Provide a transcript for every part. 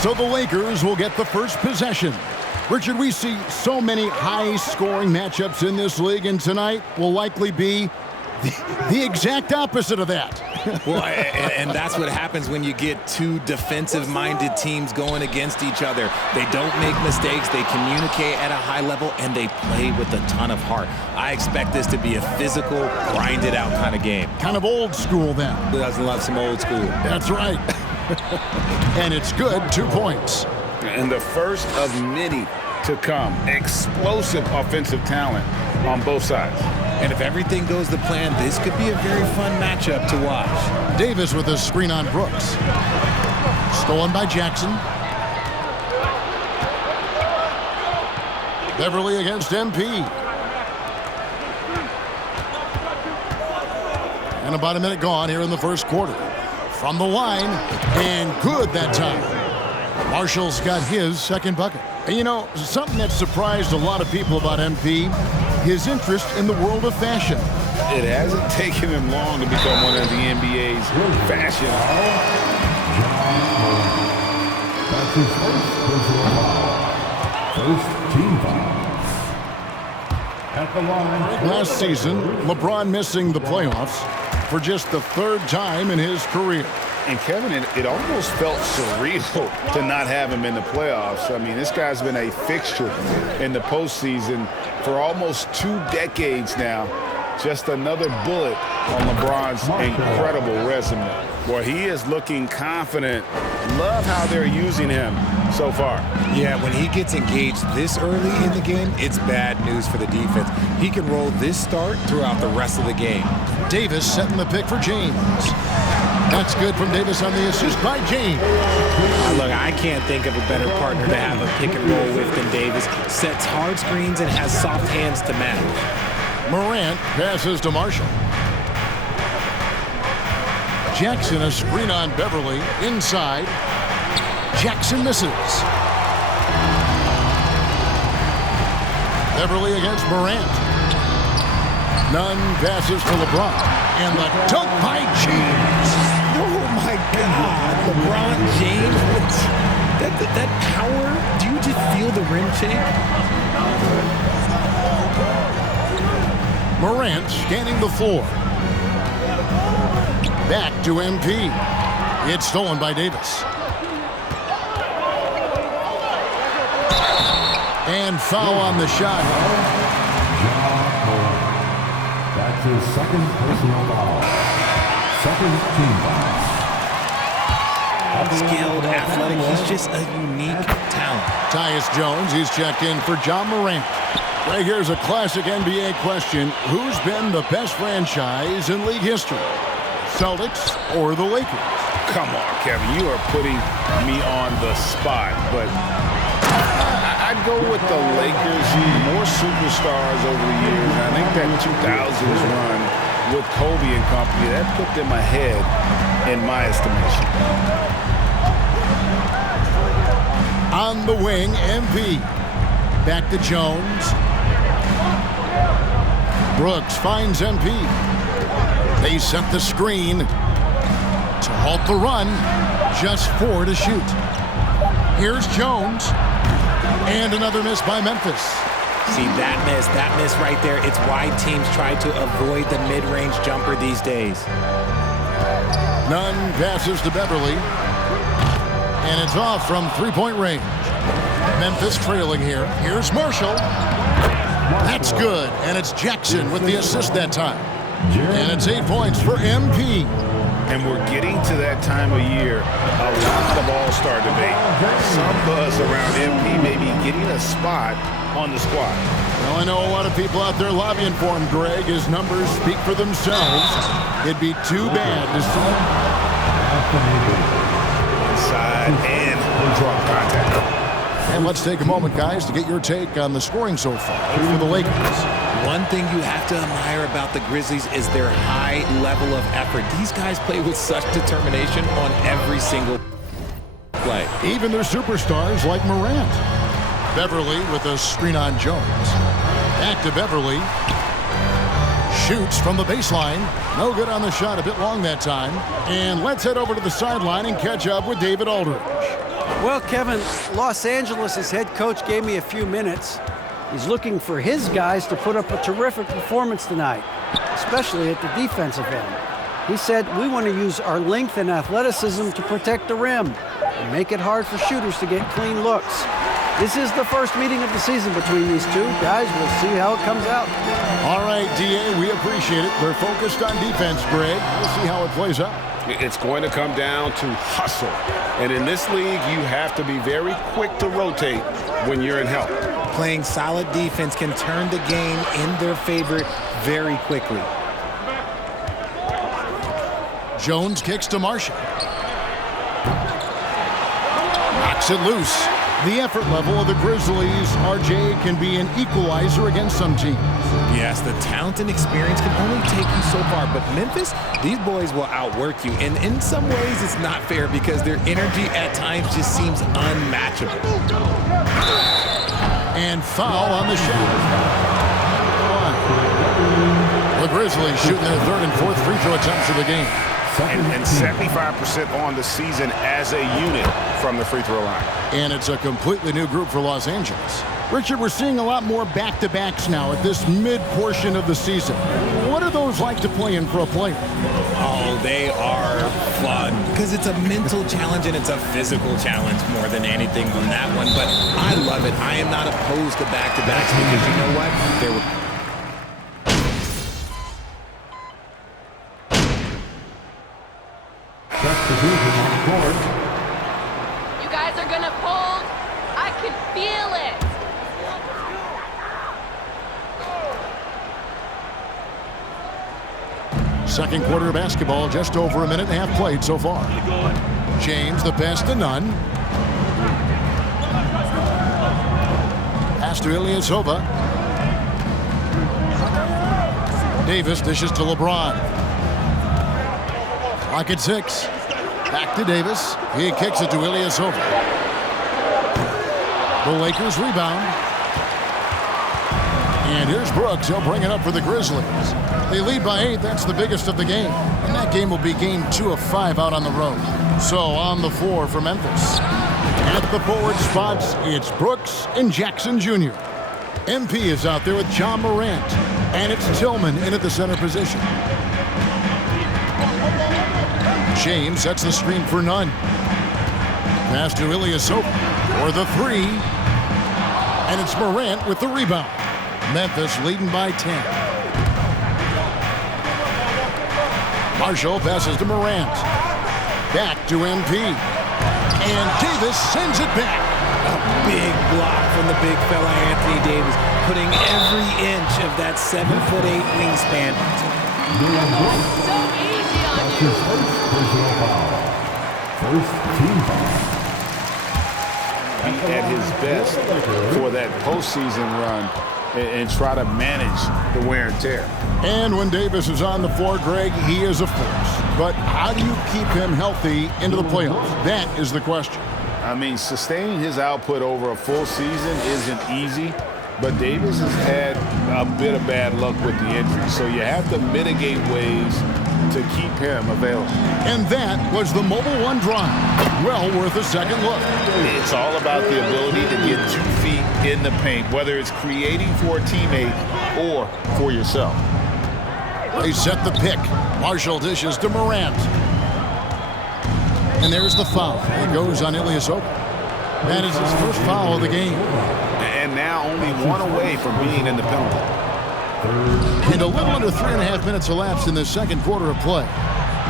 So the Lakers will get the first possession. Richard, we see so many high-scoring matchups in this league, and tonight will likely be the exact opposite of that. Well, and that's what happens when you get two defensive-minded teams going against each other. They don't make mistakes, they communicate at a high level, and they play with a ton of heart. I expect this to be a physical, grinded-out kind of game. Kind of old school, then. Who doesn't love some old school? That's right. And it's good, 2 points. And the first of many to come. Explosive offensive talent on both sides. And if everything goes to plan, this could be a very fun matchup to watch. Davis with a screen on Brooks. Stolen by Jackson. Beverly against MP. And about a minute gone here in the first quarter. From the line, and good that time. Marshall's got his second bucket. And you know, something that surprised a lot of people about MP, his interest in the world of fashion. It hasn't taken him long to become one of the NBA's fashion. That's his first team foul. At the line. Last season, LeBron missing the playoffs for just the third time in his career. And Kevin, it almost felt surreal to not have him in the playoffs. I mean, this guy's been a fixture in the postseason for almost 2 decades now. Just another bullet on LeBron's incredible resume. Well, he is looking confident. Love how they're using him so far. Yeah, when he gets engaged this early in the game, it's bad news for the defense. He can roll this start throughout the rest of the game. Davis setting the pick for James. That's good from Davis on the assist by James. Look, I can't think of a better partner to have a pick and roll with than Davis. Sets hard screens and has soft hands to match. Morant passes to Marshall. Jackson a screen on Beverly. Inside. Jackson misses. Beverly against Morant. None passes to LeBron. And the dunk by James. Oh, my God. LeBron James. That power. Do you just feel the rim shake? Morant scanning the floor. Back to MP. It's stolen by Davis. And foul on the shot. That's his second personal foul. Second team foul. Skilled, athletic. He's just a unique talent. Tyus Jones, he's checked in for John Morant. Right here's a classic NBA question. Who's been the best franchise in league history? Celtics or the Lakers? Come on, Kevin. You are putting me on the spot, but I'd go with the Lakers. More superstars over the years. I think that 2000s run with Kobe and company, that put them ahead in my estimation. On the wing, MP. Back to Jones. Brooks finds MP. They set the screen to halt the run. Just 4 to shoot. Here's Jones. And another miss by Memphis. See, that miss right there, it's why teams try to avoid the mid-range jumper these days. None passes to Beverly. And it's off from three-point range. Memphis trailing here. Here's Marshall. That's good. And it's Jackson with the assist that time. And it's 8 points for MP. And we're getting to that time of year, a lot of all-star debate. Some buzz around MP maybe getting a spot on the squad. Well, I know a lot of people out there lobbying for him, Greg. His numbers speak for themselves. It'd be too bad to see. Inside and draw contact. And let's take a moment, guys, to get your take on the scoring so far for the Lakers. One thing you have to admire about the Grizzlies is their high level of effort. These guys play with such determination on every single play. Even their superstars like Morant. Beverly with a screen on Jones. Back to Beverly. Shoots from the baseline. No good on the shot, a bit long that time. And let's head over to the sideline and catch up with David Aldridge. Well, Kevin, Los Angeles' head coach gave me a few minutes. He's looking for his guys to put up a terrific performance tonight, especially at the defensive end. He said, we want to use our length and athleticism to protect the rim and make it hard for shooters to get clean looks. This is the first meeting of the season between these two. Guys, we'll see how it comes out. All right, D.A., we appreciate it. We're focused on defense, Greg. We'll see how it plays out. It's going to come down to hustle. And in this league, you have to be very quick to rotate when you're in help. Playing solid defense can turn the game in their favor very quickly. Jones kicks to Marshall. Knocks it loose. The effort level of the Grizzlies, RJ, can be an equalizer against some teams. Yes, the talent and experience can only take you so far, but Memphis, these boys will outwork you. And in some ways, it's not fair because their energy at times just seems unmatchable. And foul on the shot. The Grizzlies shooting their third and fourth free throw attempts of the game. And 75% on the season as a unit from the free throw line. And it's a completely new group for Los Angeles. Richard, we're seeing a lot more back-to-backs now at this mid-portion of the season. What are those like to play in for a player? Oh, they are fun because it's a mental challenge and it's a physical challenge more than anything on that one. But I love it. I am not opposed to back-to-backs because you know what? There were You guys are gonna fold. I can feel it. Second quarter of basketball, just over a minute and a half played so far. James, the pass to Nunn. Pass to Ilyasova. Davis dishes to LeBron. Clock at 6. Back to Davis. He kicks it to Ilyasova. The Lakers rebound. And here's Brooks. He'll bring it up for the Grizzlies. They lead by 8. That's the biggest of the game. And that game will be game 2 of 5 out on the road. So on the floor for Memphis. At the forward spots, it's Brooks and Jackson Jr. MP is out there with John Morant. And it's Tillman in at the center position. James sets the screen for Nunn. Pass to Ilyasova for the 3. And it's Morant with the rebound. Memphis leading by 10. Marshall passes to Morant. Back to MP. And Davis sends it back. a big block from the big fella Anthony Davis, putting every inch of that 7'8" wingspan. So easy on you. First team foul. At his best for that postseason run and try to manage the wear and tear. And when Davis is on the floor, Greg, he is a force. But how do you keep him healthy into the playoffs? That is the question. I mean, sustaining his output over a full season isn't easy, but Davis has had a bit of bad luck with the injury. So you have to mitigate ways to keep him available. And that was the Mobile One drive. Well worth a second look. It's all about the ability to get 2 feet in the paint, whether it's creating for a teammate or for yourself. They set the pick. Marshall dishes to Morant. And there's the foul. It goes on Ilyasova. That is his first foul of the game. And now only one away from being in the penalty. And a little under 3.5 minutes elapsed in the second quarter of play.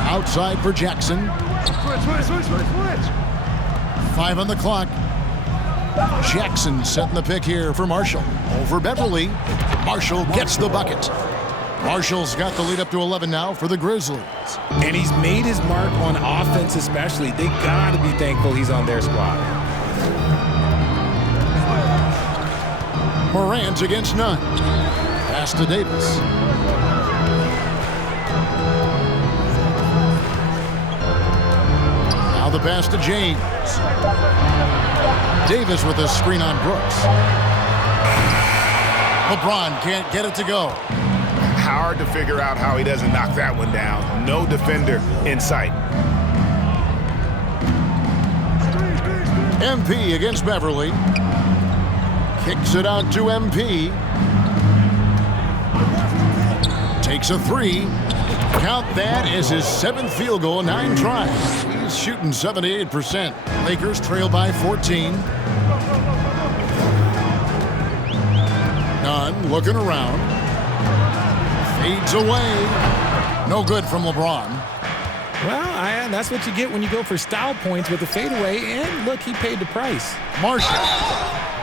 Outside for Jackson. Switch. 5 on the clock. Jackson setting the pick here for Marshall. Over Beverly. Marshall gets the bucket. Marshall's got the lead up to 11 now for the Grizzlies. And he's made his mark on offense especially. They got to be thankful he's on their squad. Morant against Nunn. Pass to Davis. Now the pass to James. Davis with a screen on Brooks. LeBron can't get it to go. Hard to figure out how he doesn't knock that one down. No defender in sight. MP against Beverly. Kicks it out to MP. Takes a three. Count that as his 7th field goal, 9 tries. He's shooting 78%. Lakers trail by 14. Nunn looking around. Fades away. No good from LeBron. Well, that's what you get when you go for style points with a fadeaway. And look, he paid the price. Marshall.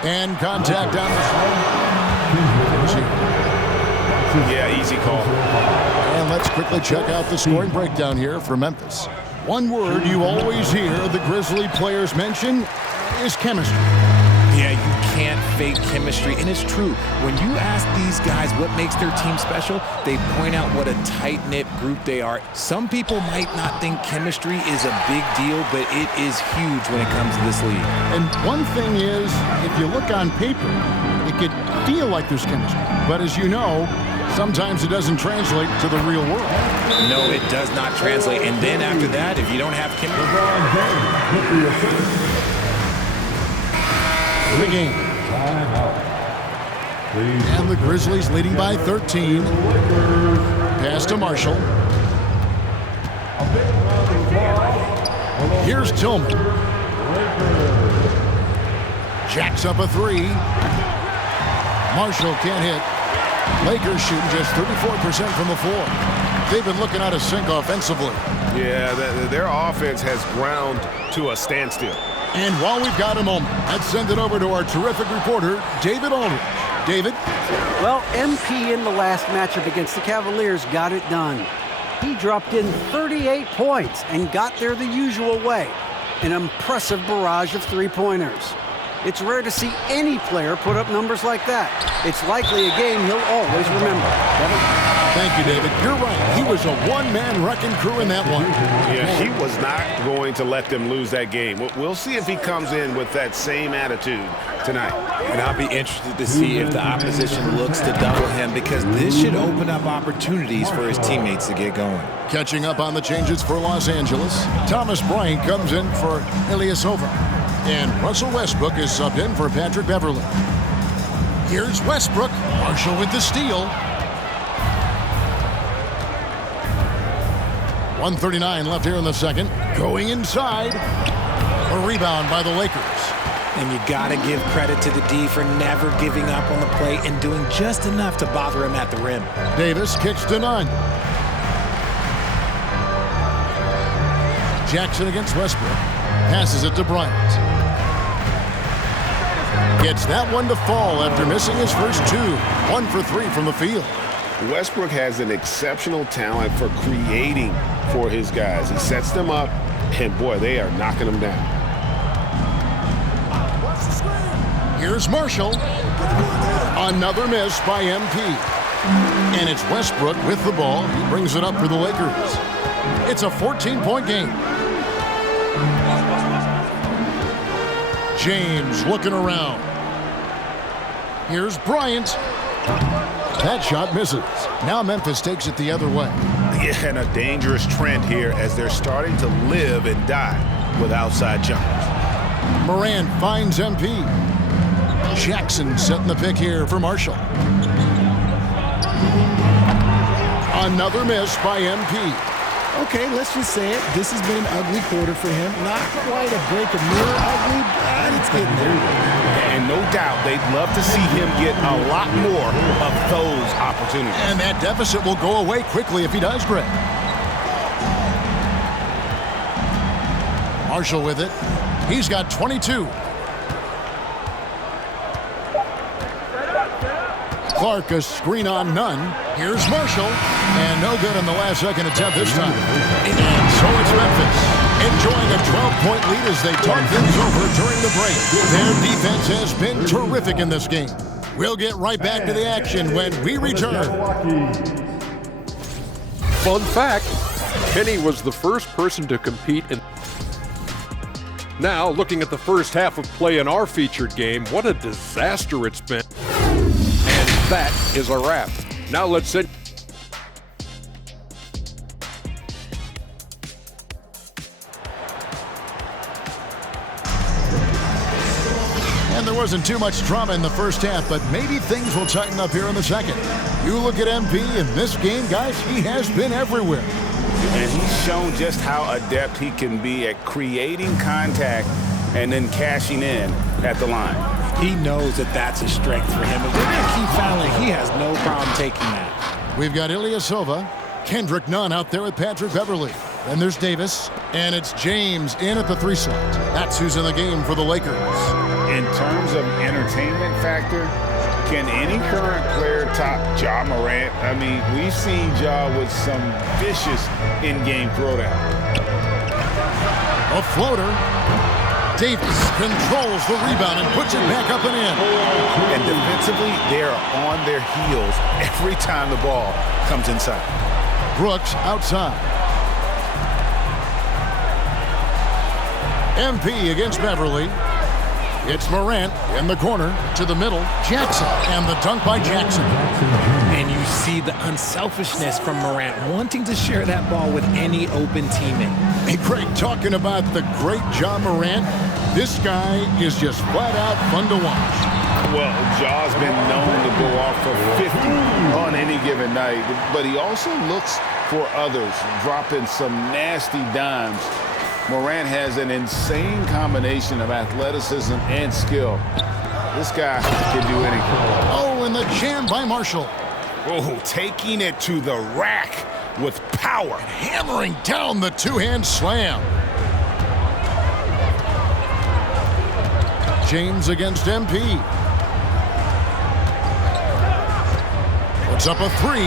And contact on the side. Yeah, easy call. And let's quickly check out the scoring breakdown here for Memphis. One word you always hear the Grizzly players mention is chemistry. Yeah, you can't fake chemistry, and it's true. When you ask these guys what makes their team special, they point out what a tight-knit group they are. Some people might not think chemistry is a big deal, but it is huge when it comes to this league. And one thing is, if you look on paper, it could feel like there's chemistry. But as you know, sometimes it doesn't translate to the real world. No, it does not translate. And then after that, if you don't have chemistry... The game. And the Grizzlies leading by 13. Pass to Marshall. Here's Tillman. Jacks up a three. Marshall can't hit. Lakers shooting just 34% from the floor. They've been looking out of sync offensively. Yeah, their offense has ground to a standstill. And while we've got a moment, let's send it over to our terrific reporter, David Aldridge. David? Well, MP in the last matchup against the Cavaliers got it done. He dropped in 38 points and got there the usual way. An impressive barrage of three-pointers. It's rare to see any player put up numbers like that. It's likely a game he'll always remember. Kevin? Thank you, David. You're right. He was a one-man wrecking crew in that one. Yeah, he was not going to let them lose that game. We'll see if he comes in with that same attitude tonight. And I'll be interested to see if the opposition looks to double him, because this should open up opportunities for his teammates to get going. Catching up on the changes for Los Angeles, Thomas Bryant comes in for Ilyasova. And Russell Westbrook is subbed in for Patrick Beverly. Here's Westbrook. Marshall with the steal. 1:39 left here in the second. Going inside. A rebound by the Lakers. And you got to give credit to the D for never giving up on the play and doing just enough to bother him at the rim. Davis kicks to Nunn. Jackson against Westbrook. Passes it to Bryant. Gets that one to fall after missing his first two. 1 for 3 from the field. Westbrook has an exceptional talent for creating for his guys. He sets them up, and boy, they are knocking them down. Here's Marshall. Another miss by MP. And it's Westbrook with the ball. He brings it up for the Lakers. It's a 14-point game. James looking around. Here's Bryant. That shot misses. Now Memphis takes it the other way. Yeah, and a dangerous trend here as they're starting to live and die with outside jumpers. Moran finds MP. Jackson setting the pick here for Marshall. Another miss by MP. Okay, let's just say it. This has been an ugly quarter for him. Not quite a break of mirror ugly, but it's getting there. And no doubt they'd love to see him get a lot more of those opportunities. And that deficit will go away quickly if he does, Greg. Marshall with it. He's got 22. Clark a screen on Nunn. Here's Marshall. And no good on the last second attempt this time. And so it's Memphis enjoying a 12-point lead as they talk things over during the break. Their defense has been terrific in this game. We'll get right back to the action when we return. Fun fact, Kenny was the first person to compete in... Now, looking at the first half of play in our featured game, what a disaster it's been. And that is a wrap. Now let's send... wasn't too much drama in the first half, but maybe things will tighten up here in the second. You look at MP in this game, guys, he has been everywhere. And he's shown just how adept he can be at creating contact and then cashing in at the line. He knows that that's a strength for him. If they're going to keep fouling, he has no problem taking that. We've got Ilyasova, Kendrick Nunn out there with Patrick Beverley. Then there's Davis, and it's James in at the 3 slot. That's who's in the game for the Lakers. In terms of entertainment factor, can any current player top Ja Morant? I mean, we've seen Ja with some vicious in-game throwdown. A floater. Davis controls the rebound and puts it back up and in. And defensively, they are on their heels every time the ball comes inside. Brooks outside. MP against Beverly. It's Morant in the corner to the middle. Jackson, and the dunk by Jackson. And you see the unselfishness from Morant, wanting to share that ball with any open teammate. Hey, Craig, talking about the great Ja Morant, this guy is just flat out fun to watch. Well, Ja's been known to go off for 50 on any given night, but he also looks for others, dropping some nasty dimes. Morant has an insane combination of athleticism and skill. This guy can do anything. Oh, and the jam by Marshall. Oh, taking it to the rack with power. Hammering down the two-hand slam. James against MP. Puts up a 3.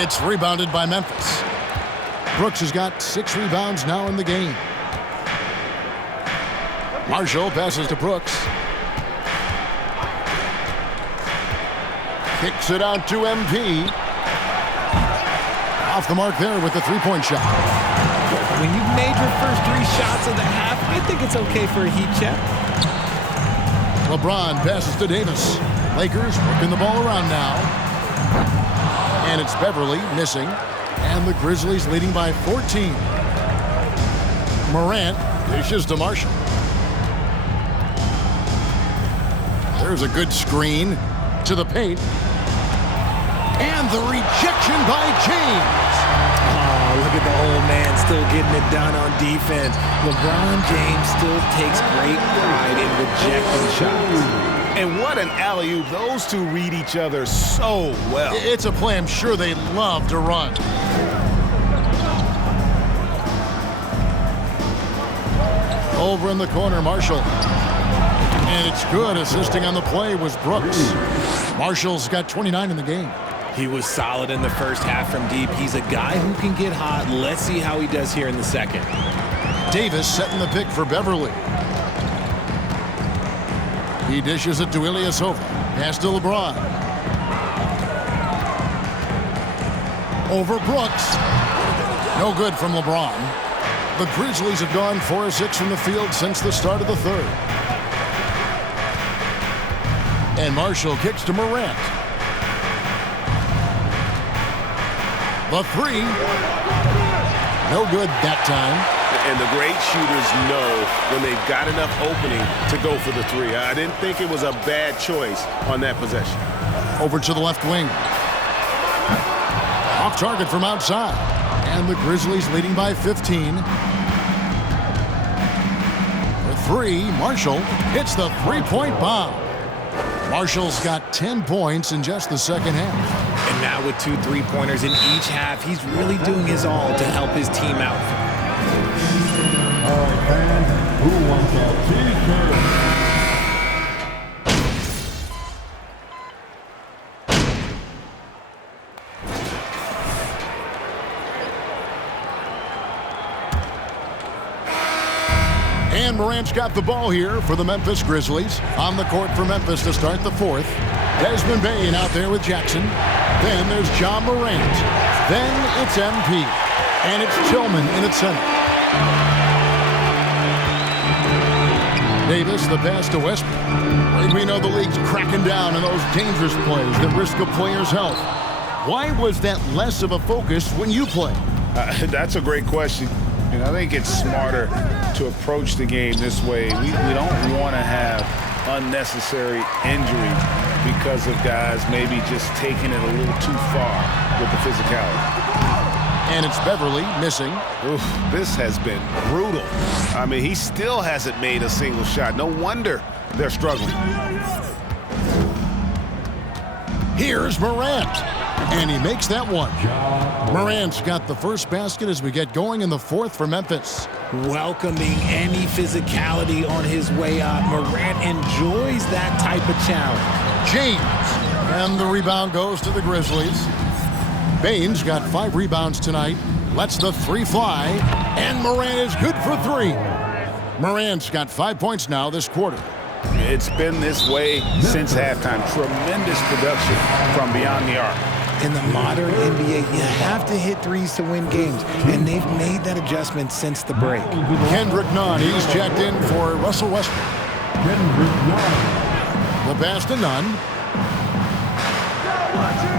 It's rebounded by Memphis. Brooks has got 6 rebounds now in the game. Marshall passes to Brooks. Kicks it out to MP. Off the mark there with the 3-point shot. When you've made your first 3 shots of the half, I think it's okay for a heat check. LeBron passes to Davis. Lakers working the ball around now. And it's Beverly missing. And the Grizzlies leading by 14. Morant dishes to Marshall. There's a good screen to the paint. And the rejection by James. Oh, look at the old man still getting it done on defense. LeBron James still takes great pride in rejecting shots. And what an alley-oop. Those two read each other so well. It's a play I'm sure they love to run. Over in the corner, Marshall. And it's good. Assisting on the play was Brooks. Marshall's got 29 in the game. He was solid in the first half from deep. He's a guy who can get hot. Let's see how he does here in the second. Davis setting the pick for Beverly. He dishes it to Ilyasova. Pass to LeBron. Over Brooks. No good from LeBron. The Grizzlies have gone 4 of 6 from the field since the start of the third. And Marshall kicks to Morant. The 3. No good that time. And the great shooters know when they've got enough opening to go for the 3. I didn't think it was a bad choice on that possession. Over to the left wing. Off target from outside. And the Grizzlies leading by 15. The 3, Marshall hits the 3-point bomb. Marshall's got 10 points in just the second half. And now with 2 3-pointers in each half, he's really doing his all to help his team out. All right, fans, who wants a t-shirt? And Morant's got the ball here for the Memphis Grizzlies. On the court for Memphis to start the 4th. Desmond Bane out there with Jackson. Then there's Ja Morant. Then it's MP. And it's Tillman in at center. Davis, the pass to Westbrook. And we know the league's cracking down on those dangerous plays that risk a player's health. Why was that less of a focus when you play? That's a great question. And I think it's smarter to approach the game this way. We don't want to have unnecessary injury because of guys maybe just taking it a little too far with the physicality. And it's Beverly missing. Oof, this has been brutal. I mean, he still hasn't made a single shot. No wonder they're struggling. Here's Morant. And he makes that one. Morant's got the first basket as we get going in the fourth for Memphis. Welcoming any physicality on his way up. Morant enjoys that type of challenge. James. And the rebound goes to the Grizzlies. Baines got 5 rebounds tonight. Lets the 3 fly. And Morant is good for 3. Morant's got 5 points now this quarter. It's been this way since halftime. Tremendous production from beyond the arc. In the modern NBA, you have to hit threes to win games, and they've made that adjustment since the break. Kendrick Nunn, he's checked in for Russell Westbrook. The pass to Nunn.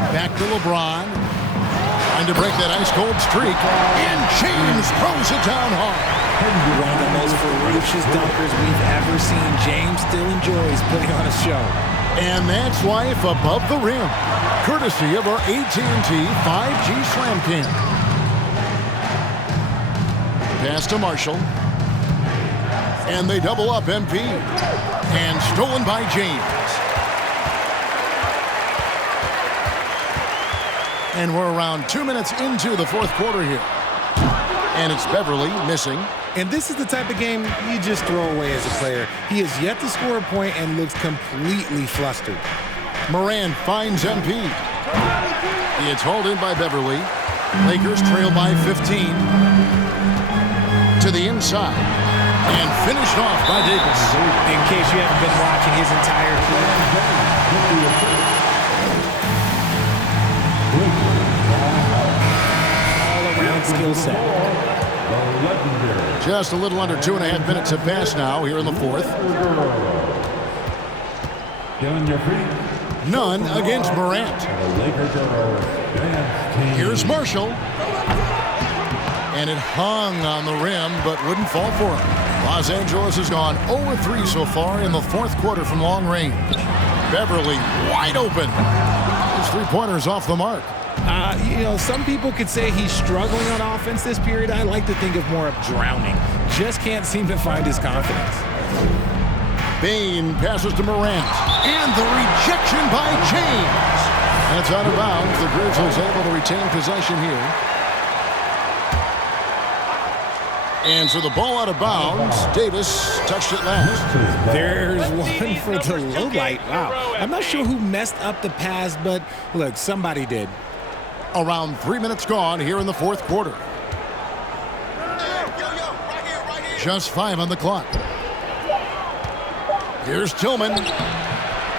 Back to LeBron. Trying to break that ice-cold streak. And James throws it down hard. One of the most ferocious dunkers we've ever seen. James still enjoys putting on a show. And that's life above the rim, courtesy of our AT&T 5G Slam Cam. Pass to Marshall. And they double up MP. And stolen by James. And we're around 2 minutes into the fourth quarter here. And it's Beverly missing. And this is the type of game you just throw away as a player. He has yet to score a point and looks completely flustered. Morant finds MP. It's hauled in by Beverly. Lakers trail by 15. To the inside. And finished off by Davis. In case you haven't been watching his entire career. All-around skill set. Just a little under 2.5 minutes have passed now here in the fourth. Nunn against Morant. Here's Marshall. And it hung on the rim, but wouldn't fall for him. Los Angeles has gone 0-3 so far in the fourth quarter from long range. Beverly wide open. His three-pointer's off the mark. Some people could say he's struggling on offense this period. I like to think of more of drowning. Just can't seem to find his confidence. Bain passes to Morant. And the rejection by James. That's out of bounds. The Grizzlies able to retain possession here. And so the ball out of bounds. Davis touched it last. There's one for the low light. Wow. I'm not sure who messed up the pass, but look, somebody did. Around 3 minutes gone here in the fourth quarter. Just 5 on the clock. Here's Tillman.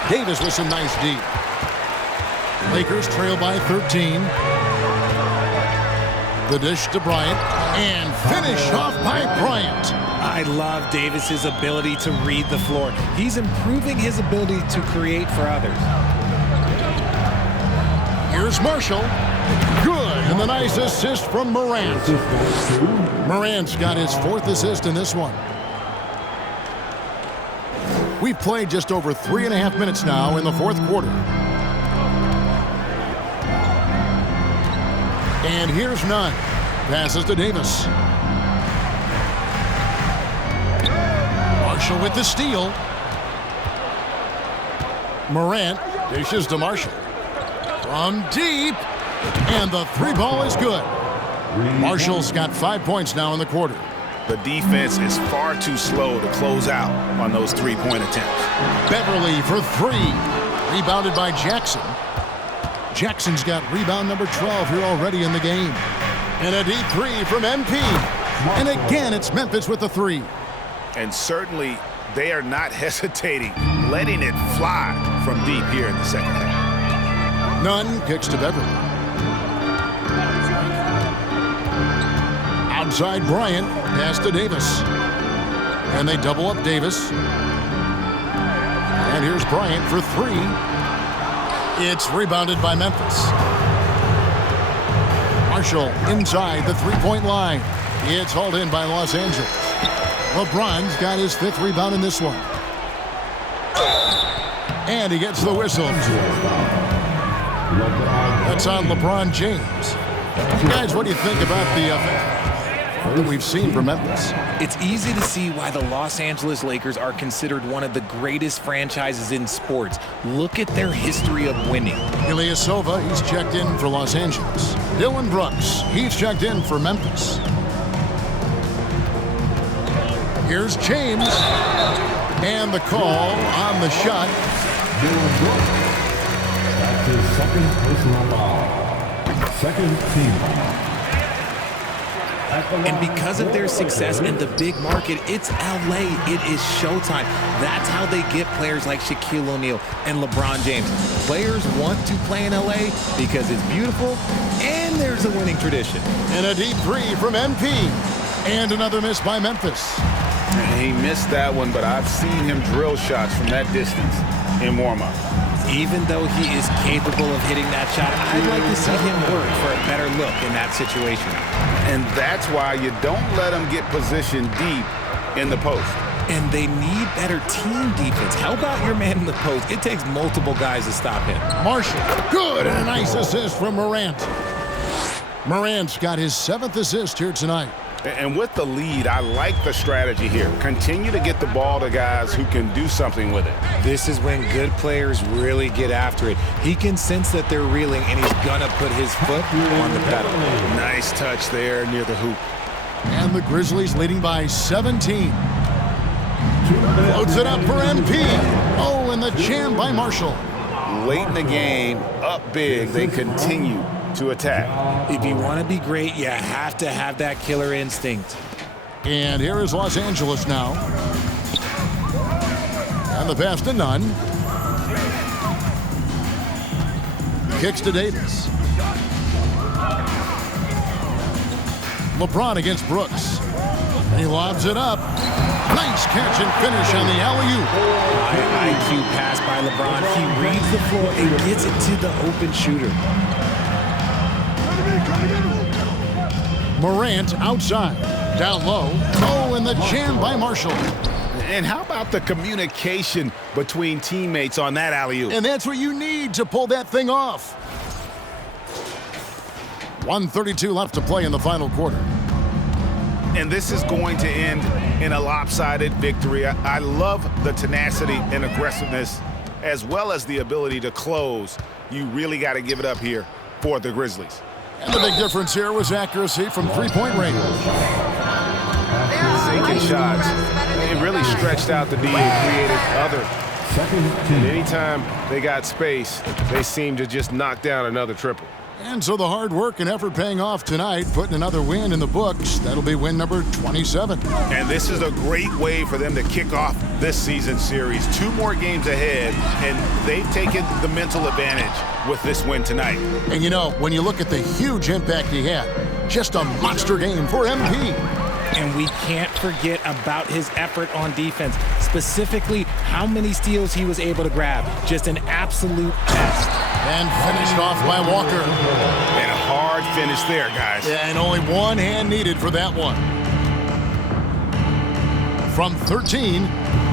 Davis with some nice deep. Lakers trail by 13. The dish to Bryant. And finished off by Bryant. I love Davis's ability to read the floor. He's improving his ability to create for others. Here's Marshall. Good. And the nice assist from Morant. Morant's got his 4th assist in this one. We've played just over 3.5 minutes now in the fourth quarter. And here's Nunn. Passes to Davis. Marshall with the steal. Morant dishes to Marshall. From deep. And the 3 ball is good. Marshall's got 5 points now in the quarter. The defense is far too slow to close out on those 3-point attempts. Beverly for 3. Rebounded by Jackson. Jackson's got rebound number 12 here already in the game. And a deep 3 from MP. And again, it's Memphis with the 3. And certainly, they are not hesitating, letting it fly from deep here in the second half. Nunn kicks to Beverly. Outside Bryant, pass to Davis. And they double up Davis. And here's Bryant for 3. It's rebounded by Memphis. Marshall inside the 3-point line. It's hauled in by Los Angeles. LeBron's got his 5th rebound in this one. And he gets the whistle. That's on LeBron James. Guys, what do you think about the that we've seen from Memphis? It's easy to see why the Los Angeles Lakers are considered one of the greatest franchises in sports. Look at their history of winning. Ilyasova, he's checked in for Los Angeles. Dylan Brooks, he's checked in for Memphis. Here's James. And the call on the shot. Dylan Brooks. That's his 2nd personal foul. 2nd team foul. And because of their success in the big market, it's LA. It is showtime. That's how they get players like Shaquille O'Neal and LeBron James. Players want to play in LA because it's beautiful and there's a winning tradition. And a deep 3 from MP. And another miss by Memphis. He missed that one, but I've seen him drill shots from that distance in warm-up. Even though he is capable of hitting that shot, I'd like to see him work for a better look in that situation. And that's why you don't let him get positioned deep in the post. And they need better team defense. How about your man in the post? It takes multiple guys to stop him. Marshall, good, and a nice assist from Morant. Morant's got his 7th assist here tonight. And with the lead, I like the strategy here. Continue to get the ball to guys who can do something with it. This is when good players really get after it. He can sense that they're reeling, and he's gonna put his foot on the pedal. Nice touch there near the hoop. And the Grizzlies leading by 17. Floats it up for MP. Oh, and the jam by Marshall. Late in the game, up big, they continue to attack. If you want to be great, you have to have that killer instinct. And here is Los Angeles now. And the pass to Nunn. Kicks to Davis. LeBron against Brooks. And he lobs it up. Nice catch and finish on the alley-oop. High IQ pass by LeBron. He reads the floor and gets it to the open shooter. Morant outside. Down low. Oh, and the jam by Marshall. And how about the communication between teammates on that alley-oop? And that's what you need to pull that thing off. 1:32 left to play in the final quarter. And this is going to end in a lopsided victory. I love the tenacity and aggressiveness as well as the ability to close. You really got to give it up here for the Grizzlies. And the big difference here was accuracy from 3-point range. Sinking shots. It really stretched out the D and created other. And anytime they got space, they seemed to just knock down another triple. And so the hard work and effort paying off tonight, putting another win in the books. That'll be win number 27. And this is a great way for them to kick off this season series. 2 more games ahead, and they've taken the mental advantage with this win tonight. And you know, when you look at the huge impact he had, just a monster game for MP. And we can't forget about his effort on defense, specifically how many steals he was able to grab. Just an absolute test. And finished off by Walker. And a hard finish there, guys. Yeah, and only one hand needed for that one. From 13,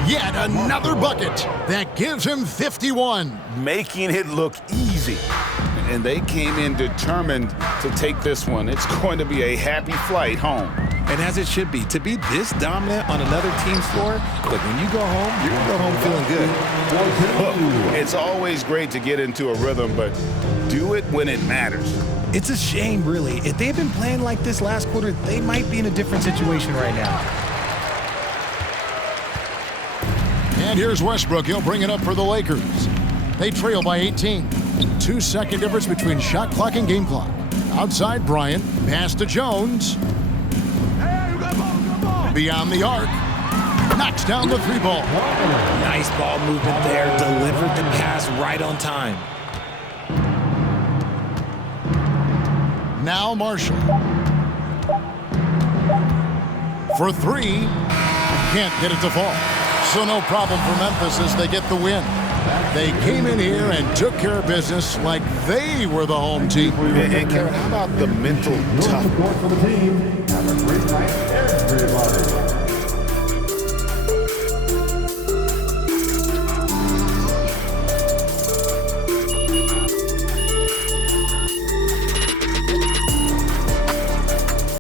yet another bucket. That gives him 51. Making it look easy. And they came in determined to take this one. It's going to be a happy flight home. And as it should be, to be this dominant on another team's floor, look, when you go home, you're going to go home feeling good. Look, it's always great to get into a rhythm, but do it when it matters. It's a shame, really. If they had been playing like this last quarter, they might be in a different situation right now. And here's Westbrook. He'll bring it up for the Lakers. They trail by 18. 2-second difference between shot clock and game clock. Outside Bryant. Pass to Jones. Beyond the arc. Knocks down the 3-ball. Nice ball movement there. Delivered the pass right on time. Now Marshall. For 3. Can't get it to fall. So no problem for Memphis as they get the win. They came in here and took care of business like they were the home team. And Kevin, how about the mental toughness? Great night, everybody.